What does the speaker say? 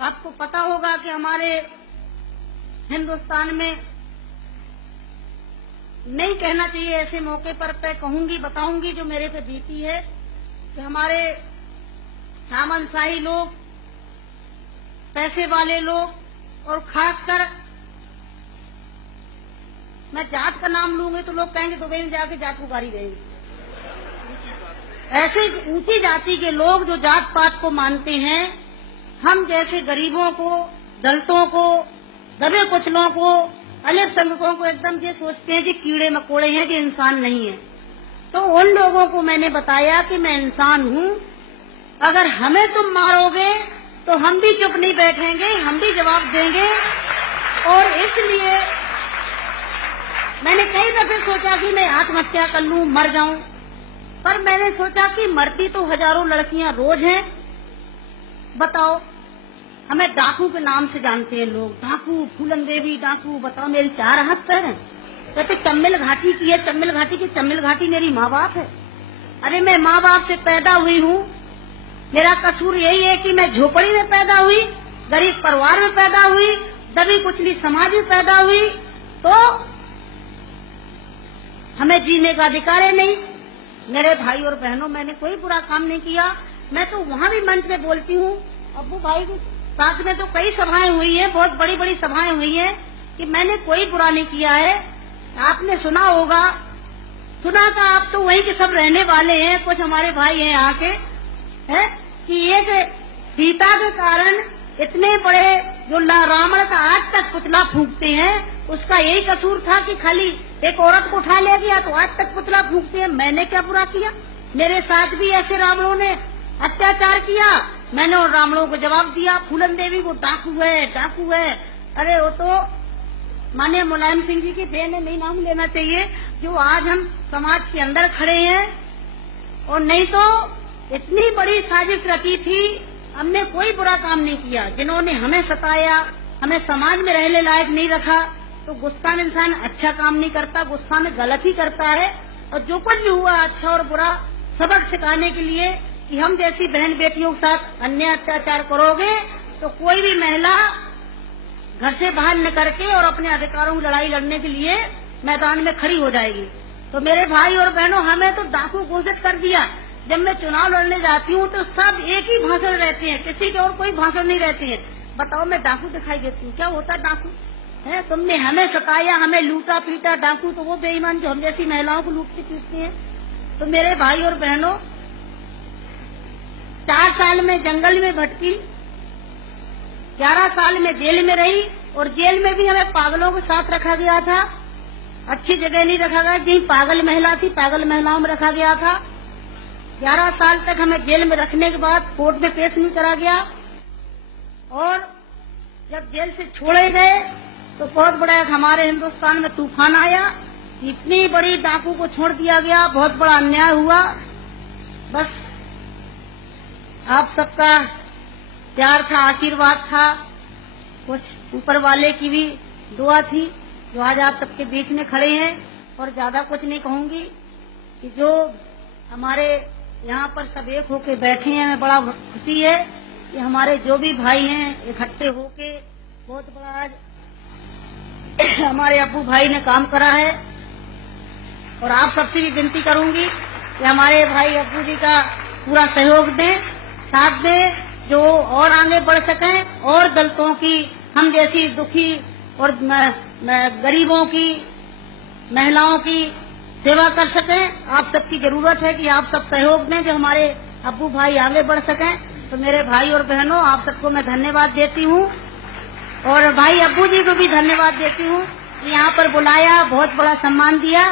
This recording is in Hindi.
आपको पता होगा कि हमारे हिंदुस्तान में नहीं कहना चाहिए ऐसे मौके पर मैं कहूंगी, बताऊंगी जो मेरे पे बीती है कि हमारे सामंतशाही लोग, पैसे वाले लोग और खासकर मैं जात का नाम लूंगी तो लोग कहेंगे दुबई में जाके जात पुकारी रहेंगे। ऐसे ऊंची जाति के लोग जो जात पात को मानते हैं, हम जैसे गरीबों को, दलितों को, दबे कुचलों को, अल्पसंख्यकों को एकदम ये सोचते हैं कि कीड़े मकोड़े हैं, कि इंसान नहीं है। तो उन लोगों को मैंने बताया कि मैं इंसान हूँ, अगर हमें तुम मारोगे तो हम भी चुप नहीं बैठेंगे, हम भी जवाब देंगे। और इसलिए मैंने कई दफे सोचा कि मैं आत्महत्या कर लूं, मर जाऊं, पर मैंने सोचा कि मरती तो हजारों लड़कियां रोज हैं। बताओ, हमें डाकू के नाम से जानते हैं लोग, डाकू, फूलन देवी डाकू। बताओ, मेरी 4 हाथ पैर हैं। कहते चम्मिल घाटी की है, चम्मिल घाटी की, चम्मिल घाटी मेरी माँ बाप है। अरे मैं माँ बाप से पैदा हुई हूँ, मेरा कसूर यही है कि मैं झोपड़ी में पैदा हुई, गरीब परिवार में पैदा हुई, दबी कुचली समाज में पैदा हुई, तो हमें जीने का अधिकार है नहीं। मेरे भाई और बहनों, मैंने कोई बुरा काम नहीं किया। मैं तो वहाँ भी मंच में बोलती हूँ, अब्बू भाई के साथ में तो कई सभाएं हुई हैं, बहुत बड़ी बड़ी सभाएं हुई हैं, कि मैंने कोई बुरा नहीं किया है। आपने सुना होगा, सुना था, आप तो वहीं के सब रहने वाले हैं, कुछ हमारे भाई हैं यहाँ के, है कि ये सीता के कारण इतने बड़े जो रावण का आज तक पुतला फूंकते हैं, उसका यही कसूर था कि खाली एक औरत को उठा ले गया तो आज तक पुतला फूंकते हैं। मैंने क्या बुरा किया? मेरे साथ भी ऐसे रावणों ने अत्याचार किया, मैंने उन रावणों को जवाब दिया। फूलन देवी वो डाकू है, डाकू है। अरे वो तो माननीय मुलायम सिंह जी की देन है, नहीं नाम लेना चाहिए, जो आज हम समाज के अंदर खड़े हैं। और नहीं तो इतनी बड़ी साजिश रची थी, हमने कोई बुरा काम नहीं किया। जिन्होंने हमें सताया, हमें समाज में रहने लायक नहीं रखा, तो गुस्सा में इंसान अच्छा काम नहीं करता, गुस्सा में गलत ही करता है। और जो कुछ भी हुआ अच्छा और बुरा सबक सिखाने के लिए कि हम जैसी बहन बेटियों के साथ अन्याय अत्याचार करोगे तो कोई भी महिला घर से बाहर निकल के और अपने अधिकारों की लड़ाई लड़ने के लिए मैदान में खड़ी हो जाएगी। तो मेरे भाई और बहनों, हमें तो डाकू घोषित कर दिया। जब मैं चुनाव लड़ने जाती हूँ तो सब एक ही भाषण रहते हैं, किसी के और कोई भाषण नहीं रहते हैं। बताओ, मैं डाकू दिखाई देती हूँ? क्या होता है डाकू? है, तुमने हमें सताया, हमें लूटा पीटा। डाकू तो वो बेईमान जो हम जैसी महिलाओं को लूटते पीटते हैं। तो मेरे भाई और बहनों, 4 साल में जंगल में भटकी, 11 साल में जेल में रही, और जेल में भी हमें पागलों के साथ रखा गया था। अच्छी जगह नहीं रखा गया, जहाँ पागल महिला थी, पागल महिलाओं में रखा गया था। 11 साल तक हमें जेल में रखने के बाद कोर्ट में पेश नहीं करा गया। और जब जेल से छोड़े गए तो बहुत बड़ा हमारे हिंदुस्तान में तूफान आया। इतनी बड़ी डाकू को छोड़ दिया गया, बहुत बड़ा अन्याय हुआ। बस आप सबका प्यार था, आशीर्वाद था, कुछ ऊपर वाले की भी दुआ थी, जो आज आप सबके बीच में खड़े हैं। और ज्यादा कुछ नहीं कहूंगी कि जो हमारे यहाँ पर सब एक होके बैठे हैं, हमें बड़ा खुशी है कि हमारे जो भी भाई हैं इकट्ठे होके बहुत बड़ा आज हमारे अब्बू भाई ने काम करा है। और आप सबसे भी विनती करूंगी कि हमारे भाई अब्बू जी का पूरा सहयोग दें, साथ दें, जो और आगे बढ़ सकें और दलितों की, हम जैसी दुखी और गरीबों की, महिलाओं की सेवा कर सकें। आप सबकी जरूरत है कि आप सब सहयोग दें, जो हमारे अब्बू भाई आगे बढ़ सकें। तो मेरे भाई और बहनों, आप सबको मैं धन्यवाद देती हूँ, और भाई अब्बू जी को भी धन्यवाद देती हूँ कि यहाँ पर बुलाया, बहुत बड़ा सम्मान दिया।